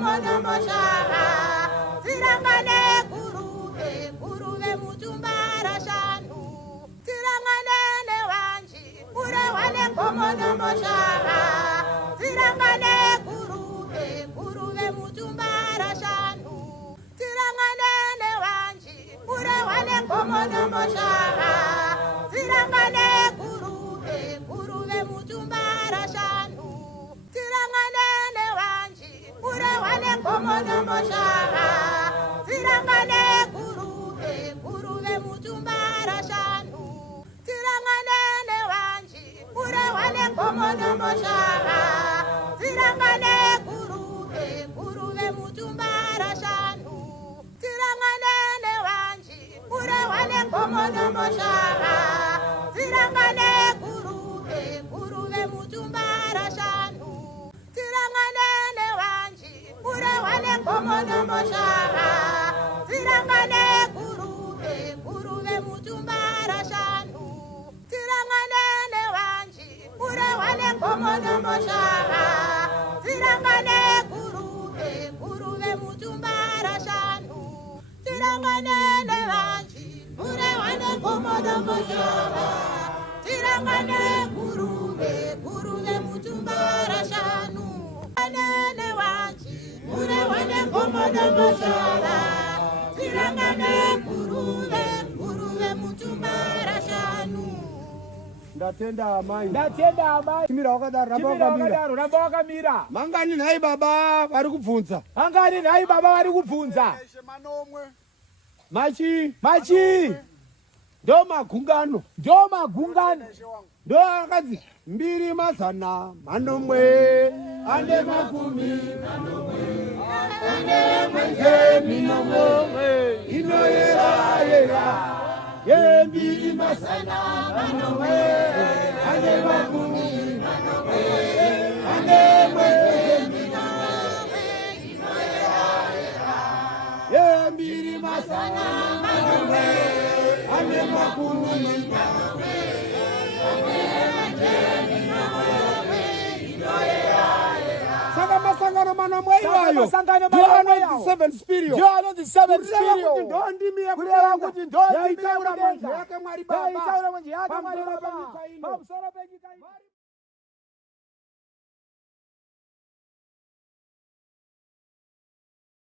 komono moshara tirangane guruve mutumbara shanu tirangane newanji ure wane komono moshara tirangane guruve mutumbara shanu tirangane newanji ure wane komono moshara tirangane guruve mutumbara shanu tirangane newanji ure wane komono moshara tirangane guruve mutumbara shanu tirangane newanji ure wane komono moshara tirangane guruve mutumbara shanu tirangane newanji ure wane komono moshara tirangane guruve mutumbara shanu tirangane newanji ure wane komono moshara tirangane guruve mutumbara shanu tirangane newanji ure wane komono moshara tirangane guruve mutumbara shanu tirangane newanji ure wane komono moshara tirangane guruve mutumbara shanu ane wanji ure wane komono moshara tirangane guruve mutumbara shanu. Ndatenda amai. Kimira wakadaro Ramba wakamira. Mangani nai baba vari kubvunza. Machi. Ndo magungano. Ndo akadzi 2 mazana manomwe ane makumi manomwe ane mwenje minomwe inoyera ye 2 mazana manomwe ane makumi manomwe ane mwenje minomwe inoyera ye 2 mazana manomwe ane makumi manomwe Masangano manomwe iwayo. Seven spirit. Ndondimi kuti ndonditaura manje yake Mwari Baba.